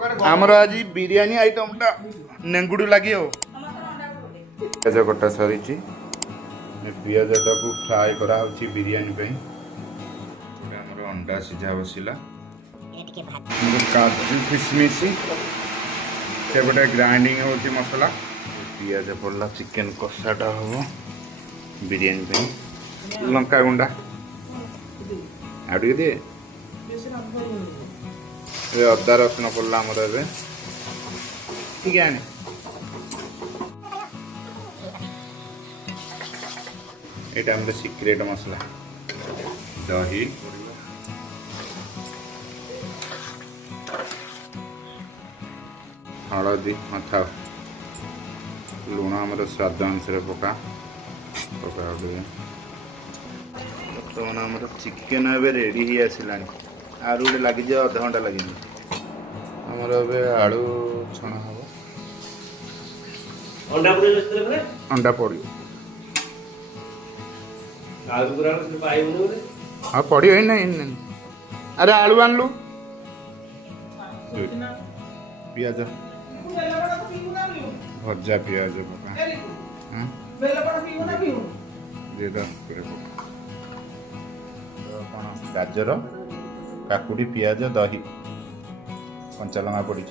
आमर आज बिरियानी आइटमटा नेंगुडू लगे हो पियाज कटा सरी पियाजटा को फ्राए करा बिरियानी अंडा सीझा बसला काजू किशमिश सेपटे ग्राइंडिंग हो मसला पियाज पड़ला चिकेन कषाटा हम बिरियानी लंका गुंडा आगे दिए अदा रसुण पड़ला आमर ए ठीक है ये सिक्रेट मसला दही हलदी था लुण आम स्वाद अनुसार पका पका बर्तमान आम चिकेन ए रेडी ही आसला आलू गोटे लगी अध घंटा लगे आमर ए आलू छणा हम अंडा पड़ हाँ पड़ो ही नहीं अरे आलू आनलु पियाज भजा पियाज पका गाजर काकुड़ी पियाज दही कंचा लंका पड़ी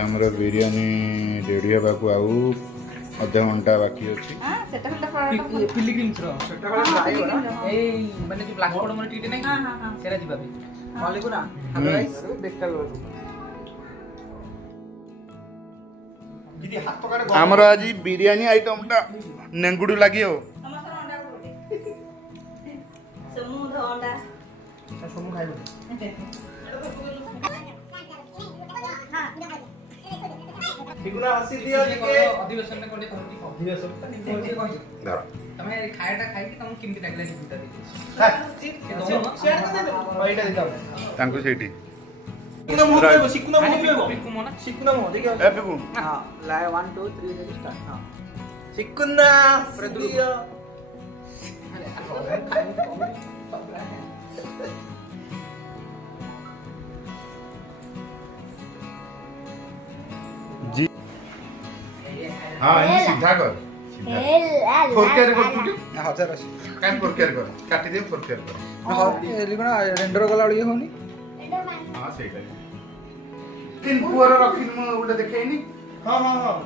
आमर बिरियानी रेडी होगा आउ अध घंटा बाकी अच्छी आमर आज बिरियानी आइटमटा नेंगुडू लगे हो अधिवेशन कोंडे अधिवेशन तमे खायटा खाइ कि तम किमति लागले गुटा दे शेयर कर दे ओइटा देता तांको सेठी सिकुना मोह पे सिकुना मोह ना सिकुना मोह देखियो ए पिकु हां लाय 1 2 3 रेडी स्टार्ट हां सिकुना प्रदुया जी हाँ ये सीधा कर फोरकेर कर तू हजार अछि काय फोरकेर कर काटी दे फोरकेर कर हां एलिगना रेंडर गला वाली होनी हां सेटा तीन पुअर रखिन म उडे देखैनी हां हां हां